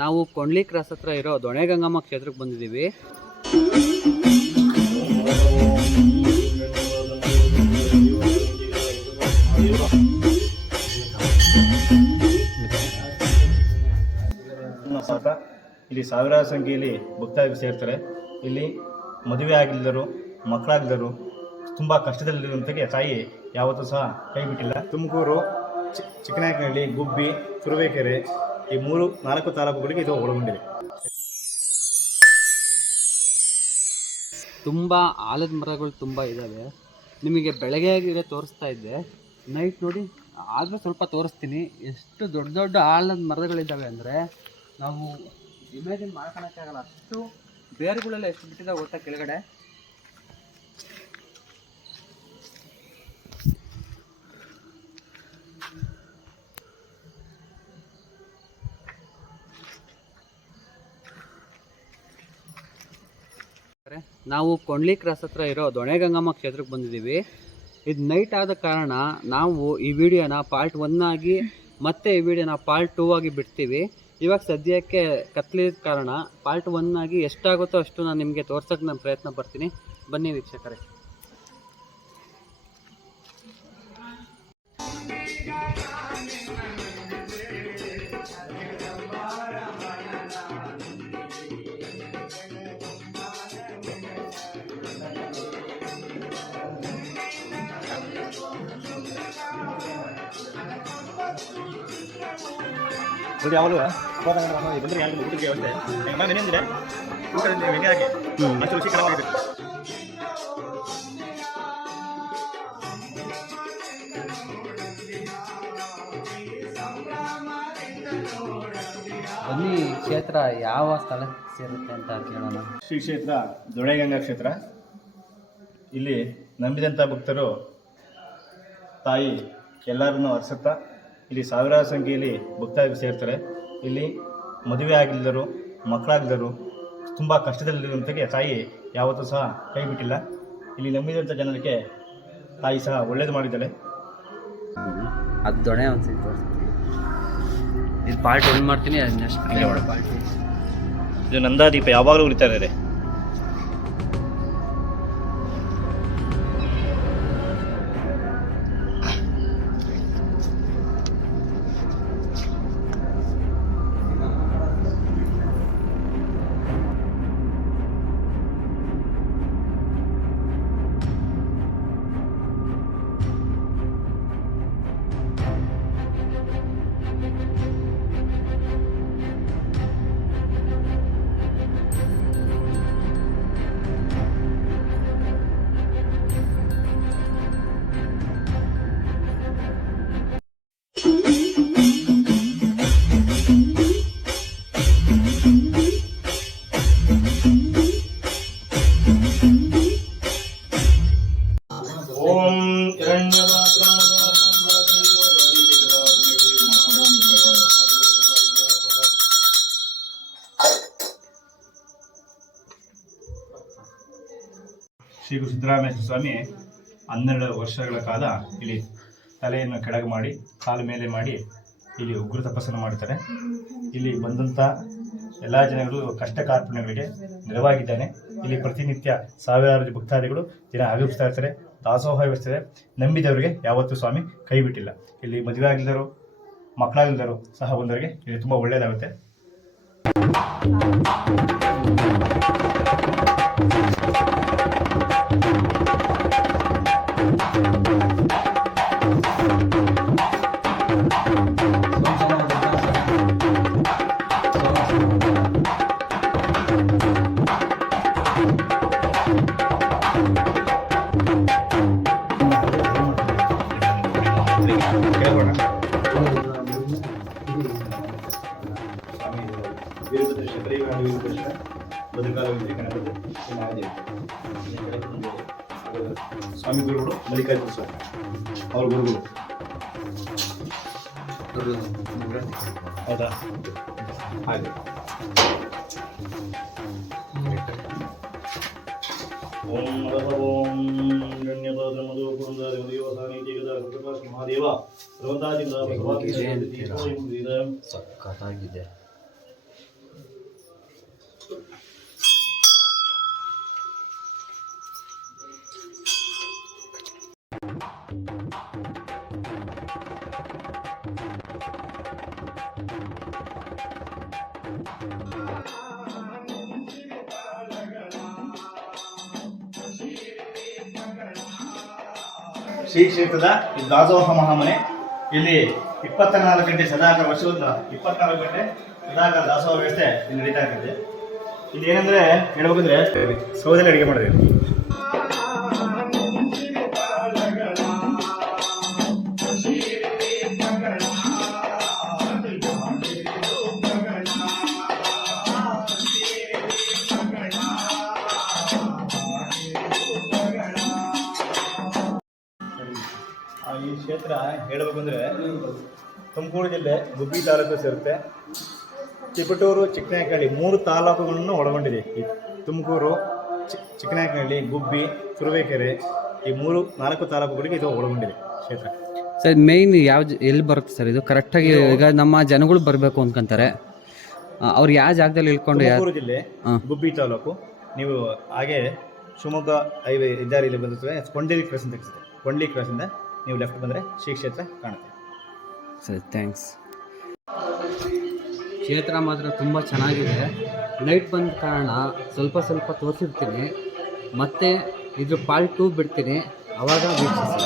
ನಾವು ಕೊಂಡ್ಲಿ ಕ್ರಾಸ್ ಹತ್ರ ಇರೋ ದೊಣೆಗಂಗಮ್ಮ ಕ್ಷೇತ್ರಕ್ಕೆ ಬಂದಿದ್ದೀವಿ. ಇಲ್ಲಿ ಸಾವಿರಾರು ಸಂಖ್ಯೆಯಲ್ಲಿ ಭಕ್ತಾದಿಗಳು ಸೇರ್ತಾರೆ. ಇಲ್ಲಿ ಮದುವೆ ಆಗಿಲ್ಲದರು ಮಕ್ಕಳಾಗಿಲ್ಲರು ತುಂಬ ಕಷ್ಟದಲ್ಲಿರುವಂಥಗೆ ತಾಯಿ ಯಾವತ್ತೂ ಸಹ ಕೈ ಬಿಟ್ಟಿಲ್ಲ. ತುಮಕೂರು ಚಿಕ್ಕನಾಯಕನಹಳ್ಳಿ ಗುಬ್ಬಿ, ತುರುವೇಕೆರೆ ಈ ಮೂರು ನಾಲ್ಕು ತಾಲೂಕುಗಳಿಗೆ ಇದು ಒಳಗೊಂಡಿದೆ. ತುಂಬ ಆಲದ ಮರಗಳು ತುಂಬ ಇದ್ದಾವೆ ನಿಮಗೆ ಬೆಳಗ್ಗೆ ಆಗಿದೆ ತೋರಿಸ್ತಾ ಇದ್ದೆ. ನೈಟ್ ನೋಡಿ, ಆದರೂ ಸ್ವಲ್ಪ ತೋರಿಸ್ತೀನಿ. ಎಷ್ಟು ದೊಡ್ಡ ದೊಡ್ಡ ಆಲದ ಮರಗಳಿದ್ದಾವೆ ಅಂದರೆ, ನಾವು ಇಮ್ಯಾಜಿನ್ ಮಾಡ್ಕೊಳಕ್ಕಾಗಲ್ಲ. ಅಷ್ಟು ಬೇರುಗಳೆಲ್ಲ ಎಷ್ಟು ಬಿಟ್ಟಿದ್ದಾವೆ ಗೊತ್ತಾ ಕೆಳಗಡೆ. ನಾವು ಕೊಂಡ್ಲಿ ಕ್ರಾಸ್ ಹತ್ರ ಇರೋ ದೊಣೆಗಂಗಮ್ಮ ಕ್ಷೇತ್ರಕ್ಕೆ ಬಂದಿದ್ದೀವಿ. ಇದು ನೈಟ್ ಆದ ಕಾರಣ ನಾವು ಈ ವಿಡಿಯೋನ ಪಾರ್ಟ್ ಒನ್ ಆಗಿ ಮತ್ತೆ ಈ ವಿಡಿಯೋನ ಪಾರ್ಟ್ ಟೂ ಆಗಿ ಬಿಡ್ತೀವಿ. ಇವಾಗ ಸದ್ಯಕ್ಕೆ ಕತ್ಲಿದ ಕಾರಣ ಪಾರ್ಟ್ ಒನ್ ಆಗಿ ಎಷ್ಟಾಗುತ್ತೋ ಅಷ್ಟು ನಾನು ನಿಮಗೆ ತೋರ್ಸೋಕೆ ನಾನು ಪ್ರಯತ್ನ ಪಡ್ತೀನಿ. ಬನ್ನಿ ವೀಕ್ಷಕರೇ. ಇದು ಯಾವಾಗಲೂ ಬಂದರೆ ಯಾರು ಊಟಕ್ಕೆ ವ್ಯವಸ್ಥೆ ನಾನು ನೆನೆಂದಿದೆ ಊಟದಲ್ಲಿ ಎಣ್ಣೆ ಹಾಕಿ ಅಷ್ಟು ರುಚಿ ಅಲ್ಲಿ ಕ್ಷೇತ್ರ ಯಾವ ಸ್ಥಳಕ್ಕೆ ಸೇರುತ್ತೆ ಅಂತ ಕೇಳೋಣ. ಶ್ರೀ ಕ್ಷೇತ್ರ ದೊಳೆಗಂಗಾ ಕ್ಷೇತ್ರ. ಇಲ್ಲಿ ನಂಬಿದಂಥ ಭಕ್ತರು ತಾಯಿ ಎಲ್ಲರನ್ನು ಹರಿಸುತ್ತಾ ಇಲ್ಲಿ ಸಾವಿರಾರು ಸಂಖ್ಯೆಯಲ್ಲಿ ಭಕ್ತಾದಿಗಳು ಸೇರ್ತಾರೆ. ಇಲ್ಲಿ ಮದುವೆ ಆಗಿಲ್ಲದರು ಮಕ್ಕಳಾಗಿಲ್ಲರು ತುಂಬ ಕಷ್ಟದಲ್ಲಿರುವಂಥಕ್ಕೆ ತಾಯಿ ಯಾವತ್ತೂ ಸಹ ಕೈ ಬಿಟ್ಟಿಲ್ಲ. ಇಲ್ಲಿ ನಂಬಿದಂಥ ಜನರಿಗೆ ತಾಯಿ ಸಹ ಒಳ್ಳೇದು ಮಾಡಿದ್ದಾಳೆ. ಅದು ದೊಣೆ ಒಂದು ತೋರಿಸ್ತೀನಿ. ಇದು ಪಾರ್ಟ್ ಒನ್ ಮಾಡ್ತೀನಿ ಅದು ನೆಕ್ಸ್ಟ್ ಹಂಗೆ ಮಾಡು. ಪಾರ್ಟ್. ಇದು ನಂದಾದೀಪ ಯಾವಾಗಲೂ ಉರಿತಾ ಇದ್ದಾರೆ. ಶ್ರೀ ಸಿದ್ದರಾಮೇಶ್ವರ ಸ್ವಾಮಿ ಹನ್ನೆರಡು ವರ್ಷಗಳ ಕಾಲ ಇಲ್ಲಿ ತಲೆಯನ್ನು ಕೆಳಗೆ ಮಾಡಿ, ಕಾಲು ಮೇಲೆ ಮಾಡಿ ಇಲ್ಲಿ ಉಗ್ರ ತಪಸ್ಸನ್ನು ಮಾಡ್ತಾರೆ ಇಲ್ಲಿ ಬಂದಂಥ ಎಲ್ಲ ಜನಗಳು ಕಷ್ಟ ಕಾರ್ಪಣ್ಯಗಳಿಗೆ ನೆರವಾಗಿದ್ದಾನೆ. ಇಲ್ಲಿ ಪ್ರತಿನಿತ್ಯ ಸಾವಿರಾರು ಭಕ್ತಾದಿಗಳು ದಿನ ಆಗಮಿಸ್ತಾ ಇರ್ತಾರೆ, ದಾಸೋಹ ವ್ಯವಸ್ಥೆ ನಂಬಿದವರಿಗೆ ಯಾವತ್ತೂ ಸ್ವಾಮಿ ಕೈ ಬಿಟ್ಟಿಲ್ಲ. ಇಲ್ಲಿ ಮದುವೆ ಆಗಿಲ್ಲದರು ಮಕ್ಕಳಾಗಿಲ್ಲದರು ಸಹ ಬಂದವರಿಗೆ ಇಲ್ಲಿ ತುಂಬ ಒಳ್ಳೆಯದಾಗುತ್ತೆ. ಸ್ವಾಮಿ ವೀರಭದ್ರ ಶಬರಿಮಲ ವೀರಭದ್ರ ಬದುಕಾಲ ಸ್ವಾಮಿ ಗುರುಗಳು ಮಲ್ಲಿಕಾರ್ಜುನ ಸ್ವಾಮಿ ಅವ್ರ ಗುರುಗಳು. ಹೌದಾ? ಹಾಗೆ. ಓಂ ನಮಃ ಓಂ ಗಣ್ಯಪಾದ ಮಧು ಕುರುಂದಾದಿ ಮಧುವಸಾನಿ ಜಗದ ಪ್ರಕಾಶ್ ಮಹಾದೇವ ಸರ್ವದಾದಿಗಳ ಭಗವಾನ್ ಹೇಗಿದೆ ಅಂತೀರಾ? ದೀಪೋಯಂ ಸಖತ್ತಾಗಿದೆ ಶ್ರೀ ಕ್ಷೇತ್ರದ ಈ ದಾಸೋಹ ಮಹಾಮನೆ. ಇಲ್ಲಿ ಇಪ್ಪತ್ತ ನಾಲ್ಕು ಗಂಟೆ ಸದಾಕಾಲ ವರ್ಷದ ಇಪ್ಪತ್ನಾಲ್ಕು ಗಂಟೆ ಸದಾಕಾಲ ದಾಸೋಹ ವ್ಯವಸ್ಥೆ ಇಲ್ಲಿ ನಡೀತಾ ಇರ್ತದೆ. ಇಲ್ಲಿ ಏನಂದ್ರೆ ಹೇಳ್ಬೇಕಂದ್ರೆ ಸೌದೆಯಲ್ಲಿ ಅಡಿಗೆ ಮಾಡಿದ್ವಿ ಈ ಕ್ಷೇತ್ರ ಹೇಳಬೇಕಂದ್ರೆ ತುಮಕೂರು ಜಿಲ್ಲೆ ಗುಬ್ಬಿ ತಾಲೂಕು ಸೇರುತ್ತೆ. ತಿಪಟೂರು ಚಿಕ್ಕನಾಯಕಹಳ್ಳಿ ಮೂರು ತಾಲೂಕುಗಳನ್ನು ಒಳಗೊಂಡಿದೆ. ಈ ತುಮಕೂರು ಚಿ- ಚಿಕ್ಕನಾಯಕನಹಳ್ಳಿ ಗುಬ್ಬಿ ತುರುವೇಕೆರೆ ಈ ಮೂರು ನಾಲ್ಕು ತಾಲೂಕುಗಳಿಗೆ ಇದು ಒಳಗೊಂಡಿದೆ ಕ್ಷೇತ್ರ. ಸರ್ ಮೇಯ್ನ್ ಯಾವ ಎಲ್ಲಿ ಬರುತ್ತೆ ಸರ್ ಇದು? ಕರೆಕ್ಟಾಗಿ ಈಗ ನಮ್ಮ ಜನಗಳು ಬರಬೇಕು ಅನ್ಕೊಂತಾರೆ. ಅವ್ರು ಯಾವ ಜಾಗದಲ್ಲಿ ಇಳ್ಕೊಂಡು ಯಾವೂರು ತುಮಕೂರು ಜಿಲ್ಲೆ. ಗುಬ್ಬಿ ತಾಲೂಕು ನೀವು ಹಾಗೆ ಶಿವಮೊಗ್ಗ ಹೈವೇ ಹೆದ್ದಾರಿಯಲ್ಲಿ ಬಂದಿರ್ತದೆ ಕೊಂಡೇಲಿ ಕ್ರಾಸ್ ಅಂತ ಕೊಂಡ್ಲಿ ಕ್ರಾಸಿಂದ ನೀವು ಲೆಫ್ಟ್ ಬಂದರೆ ಶ್ರೀ ಕ್ಷೇತ್ರ ಕಾಣುತ್ತೆ. ಸರಿ ಥ್ಯಾಂಕ್ಸ್ ಕ್ಷೇತ್ರ ಮಾತ್ರ ತುಂಬ ಚೆನ್ನಾಗಿದೆ. ನೈಟ್ ಬಂದ ಕಾರಣ ಸ್ವಲ್ಪ ಸ್ವಲ್ಪ ತೋರಿಸಿರ್ತೀನಿ. ಮತ್ತೆ ಇದು ಪಾರ್ಟ್ ಟೂ ಬಿಡ್ತೀನಿ. ಅವಾಗ ವೀಕ್ಷಿಸಿ